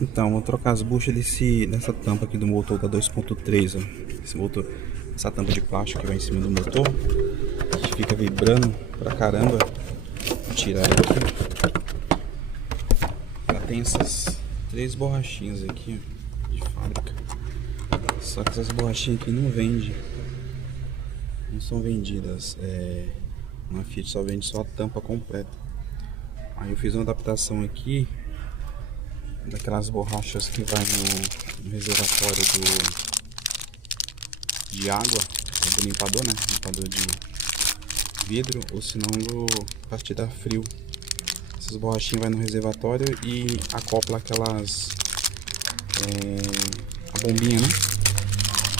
Então, vou trocar as buchas dessa tampa aqui do motor da 2.3, ó. Esse motor, essa tampa de plástico que vai em cima do motor, que fica vibrando pra caramba. Vou tirar ela aqui. Ela tem essas 3 borrachinhas aqui, ó, de fábrica. Só que essas borrachinhas aqui não vendem. Não são vendidas. Na Fiat só vende só a tampa completa. Aí eu fiz uma adaptação aqui daquelas borrachas que vai no reservatório de água, do limpador, né? Limpador de vidro, ou senão para tirar frio. Essas borrachinhas vai no reservatório e acopla aquelas a bombinha, né?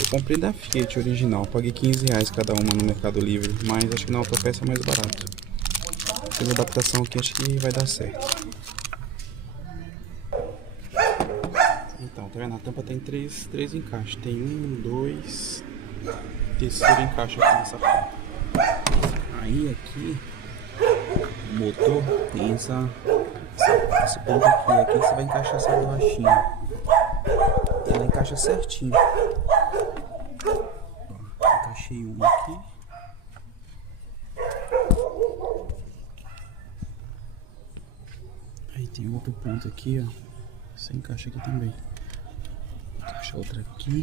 Eu comprei da Fiat original, paguei R$15 cada uma no Mercado Livre, mas acho que na autopeça é mais barato. Fiz a adaptação aqui, acho que vai dar certo. Então, tá vendo? A tampa tem três encaixes. Tem 1, 2, terceiro encaixe aqui nessa tampa. Aí aqui, o motor tem esse ponto aqui. Aqui você vai encaixar essa borrachinha. Ela encaixa certinho. Ó, encaixei uma aqui. Aí tem outro ponto aqui, ó. Você encaixa aqui também. Encaixa outra aqui.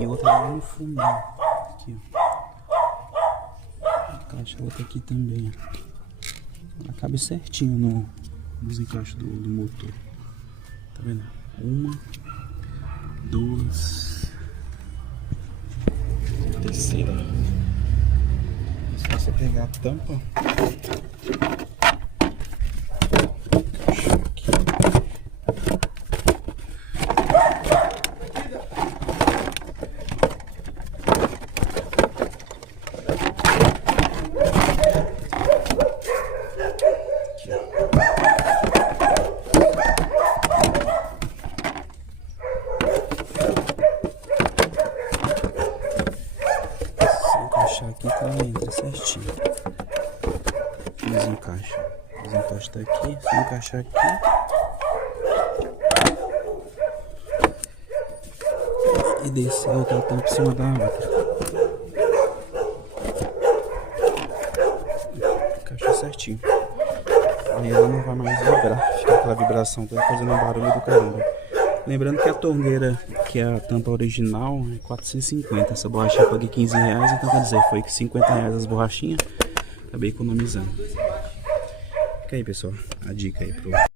E outra lá no fundo. Aqui, ó. Encaixa outra aqui também, ó. Ela cabe certinho nos encaixes do motor. Tá vendo? 1, 2. Terceira. É só você pegar a tampa. Aqui que ela entra certinho. Desencaixa. Desencaixa tá aqui. Se encaixar aqui. E descer a outra tampa em cima da outra. Encaixa certinho. Aí ela não vai mais vibrar. Fica aquela vibração toda fazendo um barulho do caramba. Lembrando que a torneira, que é a tampa original, é 450. Essa borrachinha eu paguei R$15, então quer dizer, foi R$50 as borrachinhas. Acabei economizando. Fica aí, pessoal, a dica aí pro